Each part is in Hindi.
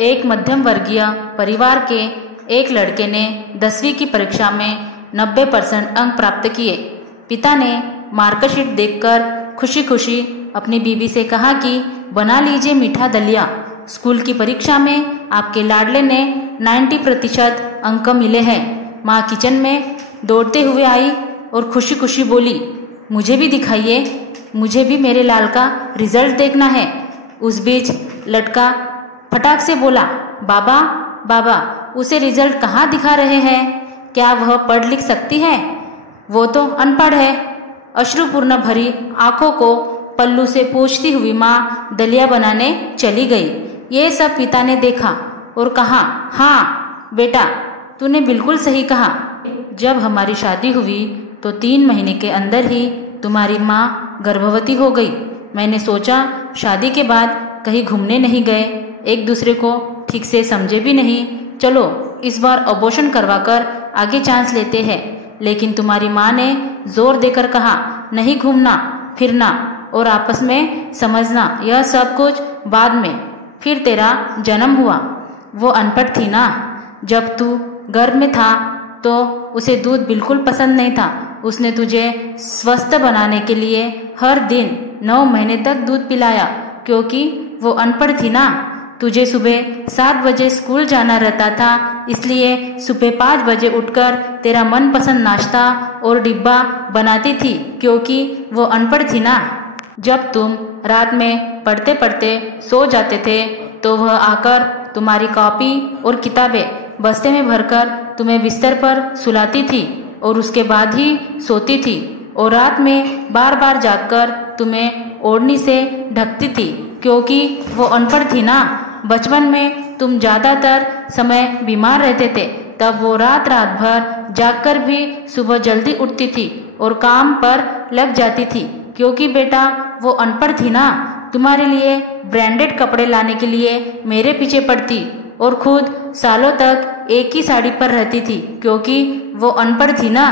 एक मध्यम वर्गीय परिवार के एक लड़के ने 10वीं की परीक्षा में 90% अंक प्राप्त किए। पिता ने मार्कशीट देखकर खुशी खुशी अपनी बीवी से कहा कि बना लीजिए मीठा दलिया, स्कूल की परीक्षा में आपके लाडले ने 90% अंक मिले हैं। माँ किचन में दौड़ते हुए आई और खुशी खुशी बोली, मुझे भी दिखाइए, मुझे भी मेरे लाल का रिजल्ट देखना है। उस बीच लड़का फटाक से बोला, बाबा बाबा, उसे रिजल्ट कहाँ दिखा रहे हैं? क्या वह पढ़ लिख सकती है? वो तो अनपढ़ है। अश्रुपूर्ण भरी आंखों को पल्लू से पोंछती हुई माँ दलिया बनाने चली गई। ये सब पिता ने देखा और कहा, हाँ बेटा, तूने बिल्कुल सही कहा। जब हमारी शादी हुई तो 3 महीने के अंदर ही तुम्हारी माँ गर्भवती हो गई। मैंने सोचा शादी के बाद कहीं घूमने नहीं गए, एक दूसरे को ठीक से समझे भी नहीं, चलो इस बार अबॉर्शन करवाकर आगे चांस लेते हैं। लेकिन तुम्हारी माँ ने जोर देकर कहा, नहीं, घूमना फिरना और आपस में समझना यह सब कुछ बाद में। फिर तेरा जन्म हुआ। वो अनपढ़ थी ना, जब तू गर्भ में था तो उसे दूध बिल्कुल पसंद नहीं था। उसने तुझे स्वस्थ बनाने के लिए हर दिन 9 महीने तक दूध पिलाया, क्योंकि वो अनपढ़ थी ना। तुझे सुबह 7 बजे स्कूल जाना रहता था, इसलिए सुबह 5 बजे उठकर तेरा मनपसंद नाश्ता और डिब्बा बनाती थी, क्योंकि वो अनपढ़ थी ना। जब तुम रात में पढ़ते पढ़ते सो जाते थे तो वह आकर तुम्हारी कॉपी और किताबें बस्ते में भरकर तुम्हें बिस्तर पर सुलाती थी और उसके बाद ही सोती थी, और रात में बार बार जागकर तुम्हें ओढ़नी से ढकती थी, क्योंकि वो अनपढ़ थी ना। बचपन में तुम ज्यादातर समय बीमार रहते थे, तब वो रात रात भर जागकर भी सुबह जल्दी उठती थी और काम पर लग जाती थी, क्योंकि बेटा वो अनपढ़ थी ना। तुम्हारे लिए ब्रांडेड कपड़े लाने के लिए मेरे पीछे पड़ती और खुद सालों तक एक ही साड़ी पर रहती थी, क्योंकि वो अनपढ़ थी ना।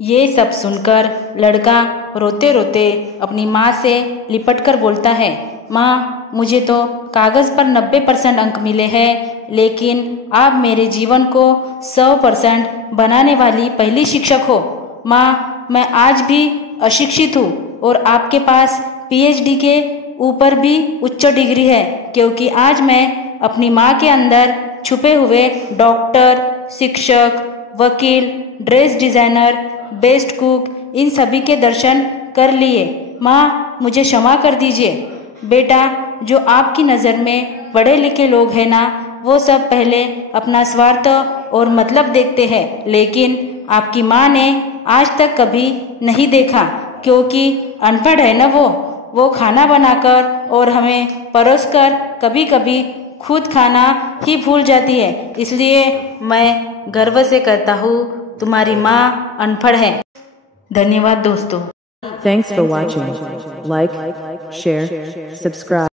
ये सब सुनकर लड़का रोते रोते अपनी माँ से लिपटकर बोलता है, माँ, मुझे तो कागज पर 90% अंक मिले हैं, लेकिन आप मेरे जीवन को 100% बनाने वाली पहली शिक्षक हो। माँ, मैं आज भी अशिक्षित हूँ और आपके पास PhD के ऊपर भी उच्च डिग्री है, क्योंकि आज मैं अपनी माँ के अंदर छुपे हुए डॉक्टर, शिक्षक, वकील, ड्रेस डिजाइनर, बेस्ट कुक, इन सभी के दर्शन कर लिए। माँ, मुझे क्षमा कर दीजिए। बेटा, जो आपकी नज़र में पढ़े लिखे लोग हैं ना, वो सब पहले अपना स्वार्थ और मतलब देखते हैं, लेकिन आपकी माँ ने आज तक कभी नहीं देखा, क्योंकि अनपढ़ है ना वो खाना बनाकर और हमें परोसकर कभी कभी खुद खाना ही भूल जाती है। इसलिए मैं गर्व से कहता हूँ, तुम्हारी माँ अनपढ़ है। धन्यवाद दोस्तों। Thanks for watching. Like, share, subscribe.